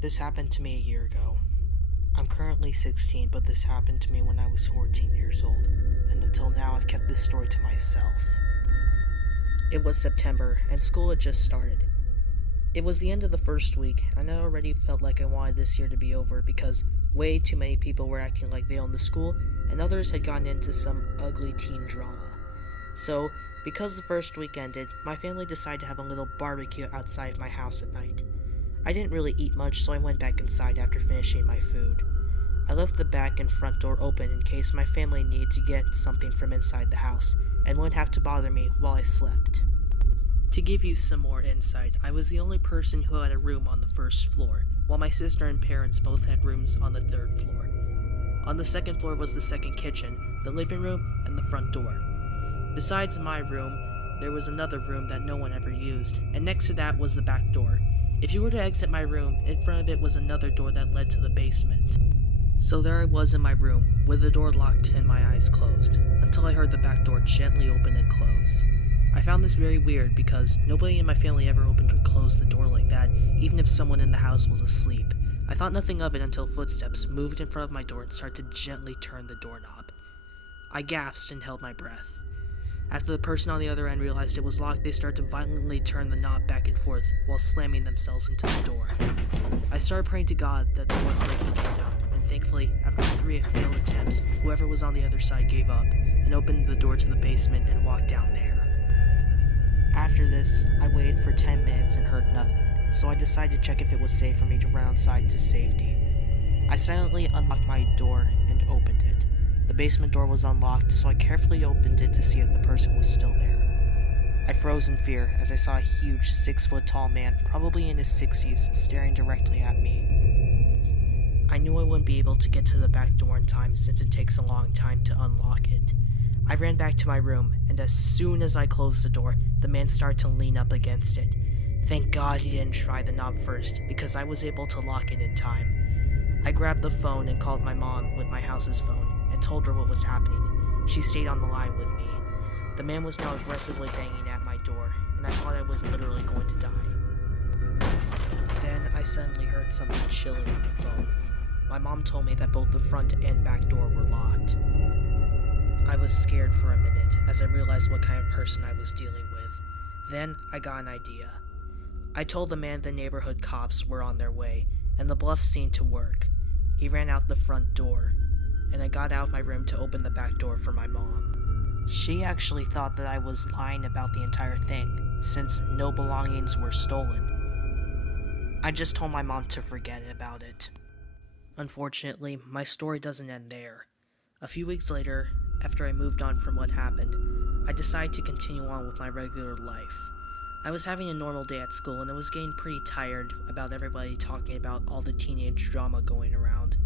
This happened to me a year ago. I'm currently 16, but this happened to me when I was 14 years old, and until now I've kept this story to myself. It was September, and school had just started. It was the end of the first week, and I already felt like I wanted this year to be over because way too many people were acting like they owned the school, and others had gotten into some ugly teen drama. So, because the first week ended, my family decided to have a little barbecue outside my house at night. I didn't really eat much, so I went back inside after finishing my food. I left the back and front door open in case my family needed to get something from inside the house, and wouldn't have to bother me while I slept. To give you some more insight, I was the only person who had a room on the first floor, while my sister and parents both had rooms on the third floor. On the second floor was the second kitchen, the living room, and the front door. Besides my room, there was another room that no one ever used, and next to that was the back door. If you were to exit my room, in front of it was another door that led to the basement. So there I was in my room, with the door locked and my eyes closed, until I heard the back door gently open and close. I found this very weird because nobody in my family ever opened or closed the door like that, even if someone in the house was asleep. I thought nothing of it until footsteps moved in front of my door and started to gently turn the doorknob. I gasped and held my breath. After the person on the other end realized it was locked, they started to violently turn the knob back and forth while slamming themselves into the door. I started praying to God that they wouldn't break the door down, and thankfully, after 3 failed attempts, whoever was on the other side gave up and opened the door to the basement and walked down there. After this, I waited for 10 minutes and heard nothing, so I decided to check if it was safe for me to run outside to safety. I silently unlocked my door and opened it. The basement door was unlocked, so I carefully opened it to see if the person was still there. I froze in fear as I saw a huge 6-foot-tall man, probably in his 60s, staring directly at me. I knew I wouldn't be able to get to the back door in time since it takes a long time to unlock it. I ran back to my room, and as soon as I closed the door, the man started to lean up against it. Thank God he didn't try the knob first, because I was able to lock it in time. I grabbed the phone and called my mom with my house's phone, and told her what was happening. She stayed on the line with me. The man was now aggressively banging at my door, and I thought I was literally going to die. Then I suddenly heard something chilling on the phone. My mom told me that both the front and back door were locked. I was scared for a minute as I realized what kind of person I was dealing with. Then I got an idea. I told the man the neighborhood cops were on their way, and the bluff seemed to work. He ran out the front door, and I got out of my room to open the back door for my mom. She actually thought that I was lying about the entire thing, since no belongings were stolen. I just told my mom to forget about it. Unfortunately, my story doesn't end there. A few weeks later, after I moved on from what happened, I decided to continue on with my regular life. I was having a normal day at school, and I was getting pretty tired about everybody talking about all the teenage drama going around.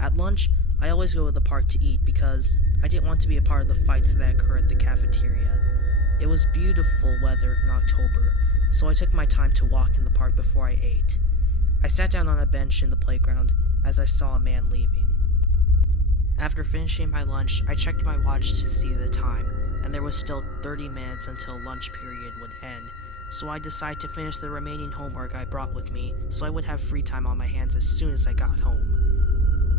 At lunch, I always go to the park to eat because I didn't want to be a part of the fights that occur at the cafeteria. It was beautiful weather in October, so I took my time to walk in the park before I ate. I sat down on a bench in the playground as I saw a man leaving. After finishing my lunch, I checked my watch to see the time, and there was still 30 minutes until lunch period would end, so I decided to finish the remaining homework I brought with me so I would have free time on my hands as soon as I got home.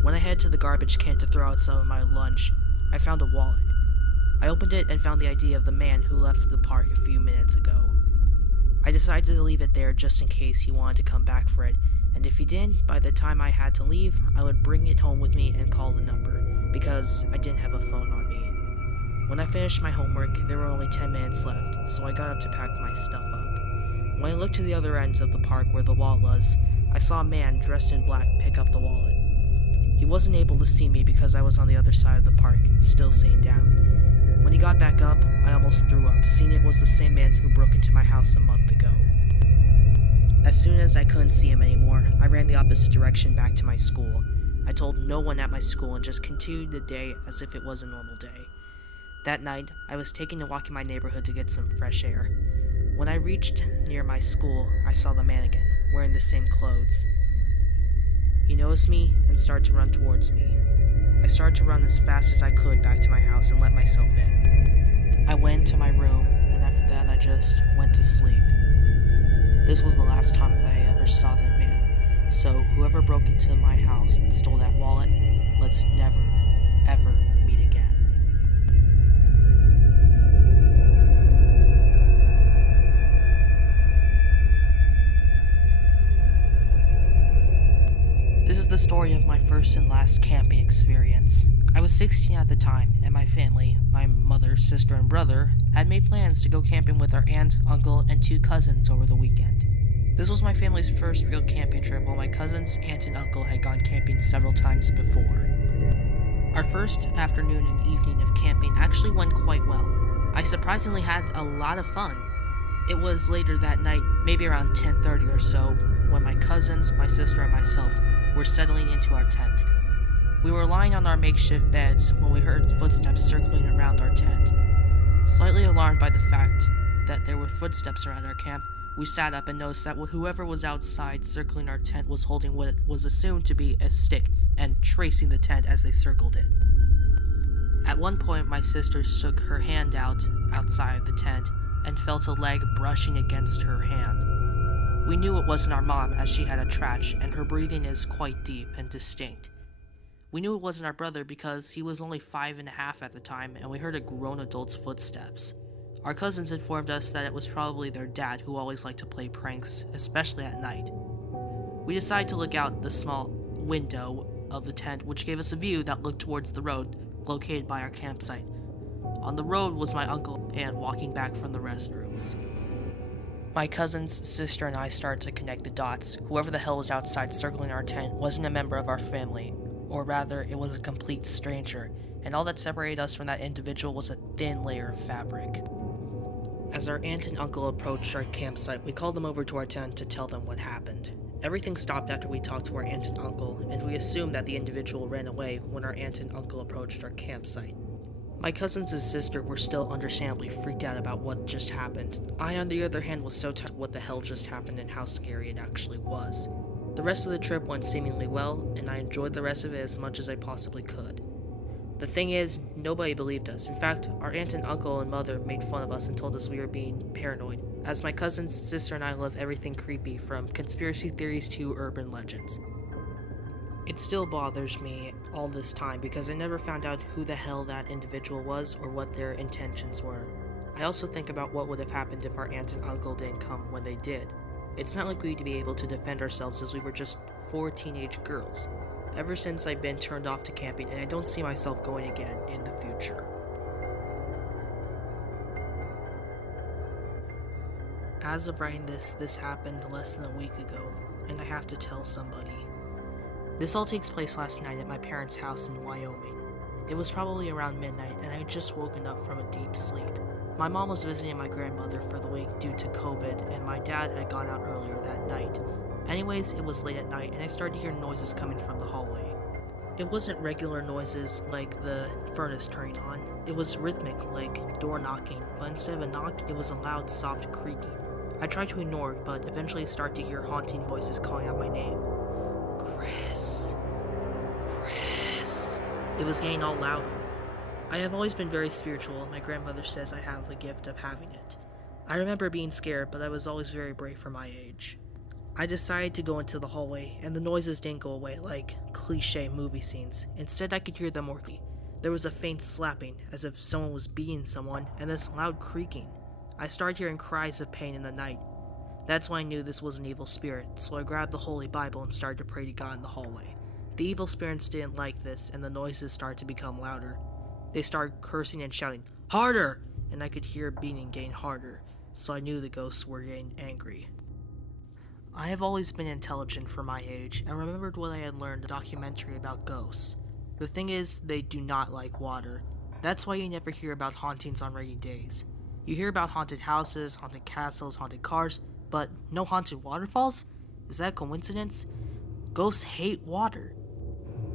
When I headed to the garbage can to throw out some of my lunch, I found a wallet. I opened it and found the ID of the man who left the park a few minutes ago. I decided to leave it there just in case he wanted to come back for it, and if he didn't, by the time I had to leave, I would bring it home with me and call the number, because I didn't have a phone on me. When I finished my homework, there were only 10 minutes left, so I got up to pack my stuff up. When I looked to the other end of the park where the wallet was, I saw a man dressed in black pick up the wallet. He wasn't able to see me because I was on the other side of the park, still sitting down. When he got back up, I almost threw up, seeing it was the same man who broke into my house a month ago. As soon as I couldn't see him anymore, I ran the opposite direction back to my school. I told no one at my school and just continued the day as if it was a normal day. That night, I was taking a walk in my neighborhood to get some fresh air. When I reached near my school, I saw the man again, wearing the same clothes. He noticed me and started to run towards me. I started to run as fast as I could back to my house and let myself in. I went to my room, and after that I just went to sleep. This was the last time that I ever saw that man. So whoever broke into my house and stole that wallet, let's never, ever meet again. This is the story of my first and last camping experience. I was 16 at the time, and my family, my mother, sister, and brother, had made plans to go camping with our aunt, uncle, and 2 cousins over the weekend. This was my family's first real camping trip, while my cousins, aunt, and uncle had gone camping several times before. Our first afternoon and evening of camping actually went quite well. I surprisingly had a lot of fun. It was later that night, maybe around 10:30 or so, when my cousins, my sister, and myself were settling into our tent. We were lying on our makeshift beds when we heard footsteps circling around our tent. Slightly alarmed by the fact that there were footsteps around our camp, we sat up and noticed that whoever was outside circling our tent was holding what was assumed to be a stick and tracing the tent as they circled it. At one point, my sister stuck her hand out outside the tent and felt a leg brushing against her hand. We knew it wasn't our mom, as she had a trach and her breathing is quite deep and distinct. We knew it wasn't our brother because he was only 5.5 at the time, and we heard a grown adult's footsteps. Our cousins informed us that it was probably their dad, who always liked to play pranks, especially at night. We decided to look out the small window of the tent, which gave us a view that looked towards the road located by our campsite. On the road was my uncle and aunt walking back from the restrooms. My cousin's sister and I started to connect the dots. Whoever the hell was outside circling our tent wasn't a member of our family, or rather, it was a complete stranger, and all that separated us from that individual was a thin layer of fabric. As our aunt and uncle approached our campsite, we called them over to our tent to tell them what happened. Everything stopped after we talked to our aunt and uncle, and we assumed that the individual ran away when our aunt and uncle approached our campsite. My cousins and sister were still understandably freaked out about what just happened. I, on the other hand, was so tired of what the hell just happened and how scary it actually was. The rest of the trip went seemingly well, and I enjoyed the rest of it as much as I possibly could. The thing is, nobody believed us. In fact, our aunt and uncle and mother made fun of us and told us we were being paranoid, as my cousins, sister, and I love everything creepy, from conspiracy theories to urban legends. It still bothers me all this time because I never found out who the hell that individual was or what their intentions were. I also think about what would have happened if our aunt and uncle didn't come when they did. It's not like we'd be able to defend ourselves as we were just 4 teenage girls. Ever since I've been turned off to camping, and I don't see myself going again in the future. As of writing this happened less than a week ago, and I have to tell somebody. This all takes place last night at my parents' house in Wyoming. It was probably around midnight, and I had just woken up from a deep sleep. My mom was visiting my grandmother for the week due to COVID, and my dad had gone out earlier that night. Anyways, it was late at night, and I started to hear noises coming from the hallway. It wasn't regular noises like the furnace turning on. It was rhythmic, like door knocking, but instead of a knock, it was a loud, soft creaking. I tried to ignore it, but eventually started to hear haunting voices calling out my name. Chris. Chris. It was getting all louder. I have always been very spiritual, and my grandmother says I have the gift of having it. I remember being scared, but I was always very brave for my age. I decided to go into the hallway, and the noises didn't go away like cliche movie scenes. Instead, I could hear them more clearly. There was a faint slapping, as if someone was beating someone, and this loud creaking. I started hearing cries of pain in the night. That's when I knew this was an evil spirit, so I grabbed the Holy Bible and started to pray to God in the hallway. The evil spirits didn't like this, and the noises started to become louder. They started cursing and shouting, "Harder!" And I could hear beating getting harder, so I knew the ghosts were getting angry. I have always been intelligent for my age, and remembered what I had learned in a documentary about ghosts. The thing is, they do not like water. That's why you never hear about hauntings on rainy days. You hear about haunted houses, haunted castles, haunted cars, but no haunted waterfalls? Is that a coincidence? Ghosts hate water.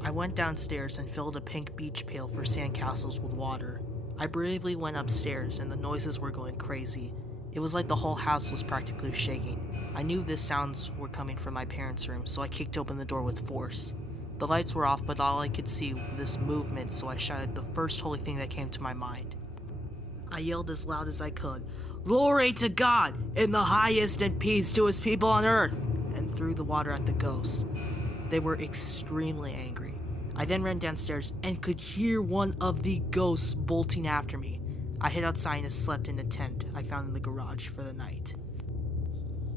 I went downstairs and filled a pink beach pail for sandcastles with water. I bravely went upstairs, and the noises were going crazy. It was like the whole house was practically shaking. I knew the sounds were coming from my parents' room, so I kicked open the door with force. The lights were off, but all I could see was this movement, so I shouted the first holy thing that came to my mind. I yelled as loud as I could, "Glory to God, in the highest, and peace to his people on earth!" and threw the water at the ghosts. They were extremely angry. I then ran downstairs and could hear one of the ghosts bolting after me. I hid outside and slept in a tent I found in the garage for the night.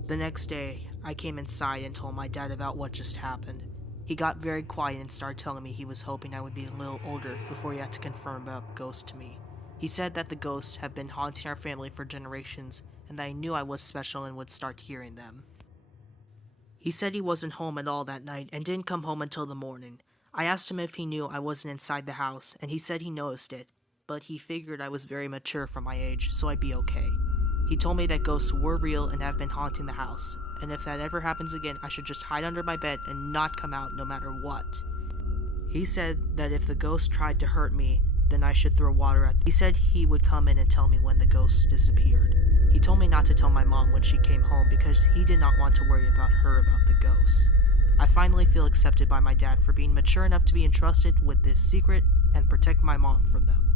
The next day, I came inside and told my dad about what just happened. He got very quiet and started telling me he was hoping I would be a little older before he had to confirm about ghosts to me. He said that the ghosts have been haunting our family for generations and that I knew I was special and would start hearing them. He said he wasn't home at all that night and didn't come home until the morning. I asked him if he knew I wasn't inside the house, and he said he noticed it, but he figured I was very mature for my age, so I'd be okay. He told me that ghosts were real and have been haunting the house, and if that ever happens again, I should just hide under my bed and not come out no matter what. He said that if the ghost tried to hurt me, then I should throw water at them. He said he would come in and tell me when the ghost disappeared. He told me not to tell my mom when she came home because he did not want to worry about her about the ghosts. I finally feel accepted by my dad for being mature enough to be entrusted with this secret and protect my mom from them.